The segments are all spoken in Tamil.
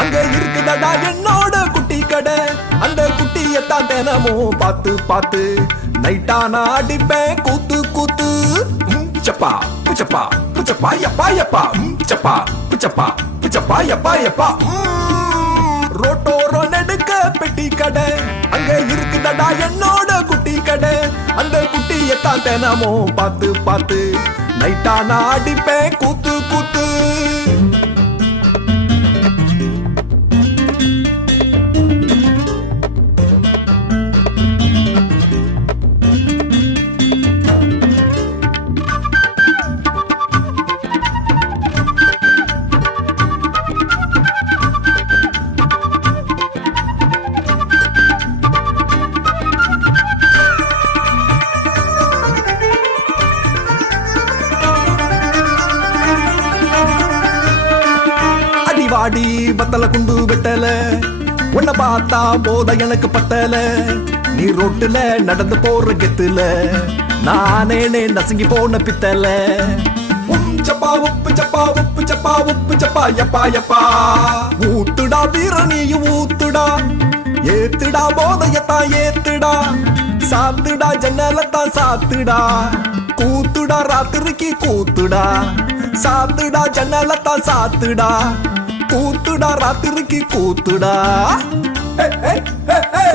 அங்க இருக்குதடா என்னோட குட்டி கடை. அந்த குட்டியத்தான் தினமும் பார்த்து பார்த்து. நைட்டானா அடிப்பேன் கூத்து கூத்து. சப்பா புச்சப்பா புச்சப்பா யப்பா யப்பா சப்பா புச்சப்பா புச்சப்பா யப்பா யப்பா ரோட்டோரம் நெடுக்க பெட்டி கடை. அங்க இருக்குதடா என்னோட குட்டி கடை. அந்த குட்டியத்தான் தினமும் பார்த்து பார்த்து. நைட்டானா அடிப்பேன் அடிவாடி பத்தல குண்டு வெட்டல. உன்னை பார்த்தா போத எனக்கு பத்தல நீ ரோட்டுல நடந்து போற கெத்துல. நானே நசுங்கி போன பித்தல சப்பா உப்பு சப்பா உப்பு சப்பா உப்பு சப்பா எப்பா எப்பா ஊத்துடா வீரணியும் ஊத்துடா. ஏத்துடா போதையத்தா ஏத்துடா. சாத்துடா ஜன்னலத்தான் சாத்துடா. கூத்துடா ராத்திரிக்கு கூத்துடா. சாத்துடா ஜன்னலத்தான் சாத்துடா. கூத்துடா ராத்திரிக்கு கூத்துடா.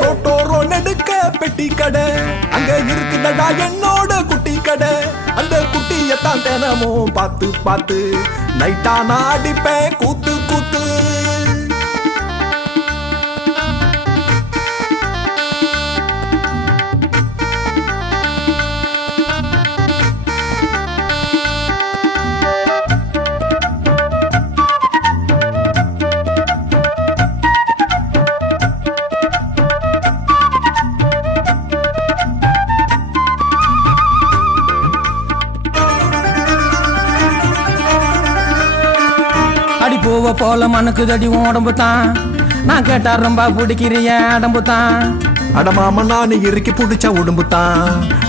ரோட்டோரோ நெடுக்க பெட்டி கடை. அங்க இருக்குதடா என்னோட குட்டி கடை. அந்த குட்டியத்தான் தினமும் பார்த்து பார்த்து. நைட்டா நான் அடிப்பேன் கூத்து கூத்து. அடி பூவ போல மனுக்குதடி உன் உடம்பு தான். நான் கேட்டா ரொம்ப பிடிக்கிறிய உடம்பு தான். அடமாம நான் இறுக்கி புடிச்ச உடம்பு தான்.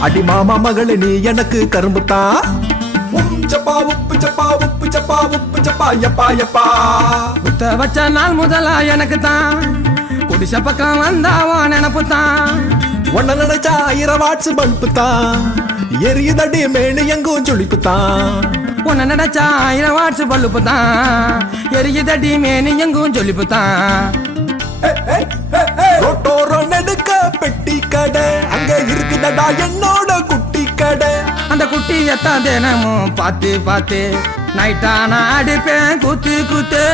அடி மாமா மகளே நீ எனக்கு கரும்பு தான். உம் சப்பா உப்பு சப்பா உப்பு சப்பா உப்பு சப்பா யப்பா யப்பா புத்த வச்ச நாள் முதலா எனக்கு தான். குடிச பக்கம் வந்தாவோ நினப்பு தான். ஒன்ன நினைச்சா ஆயிரம் வாட்ஸ் பல்பு தான் எரியுதடி மேனு எங்கும் சுழிப்பு தான் உன்னை நினைச்சா ஆயிரம் வாட்ஸ் பல்பு தான் எரியுதடி மேனு எங்கும் சொல்லிப்பு தான் ரோட்டோரோ நெடுக்க பெட்டி கடை. அங்க இருக்குதடா என்னோட குட்டி கடை. அந்த குட்டி எத்தான் தினமும் பார்த்து பார்த்து நைட்டானா அடிப்பேன் குத்து குத்து.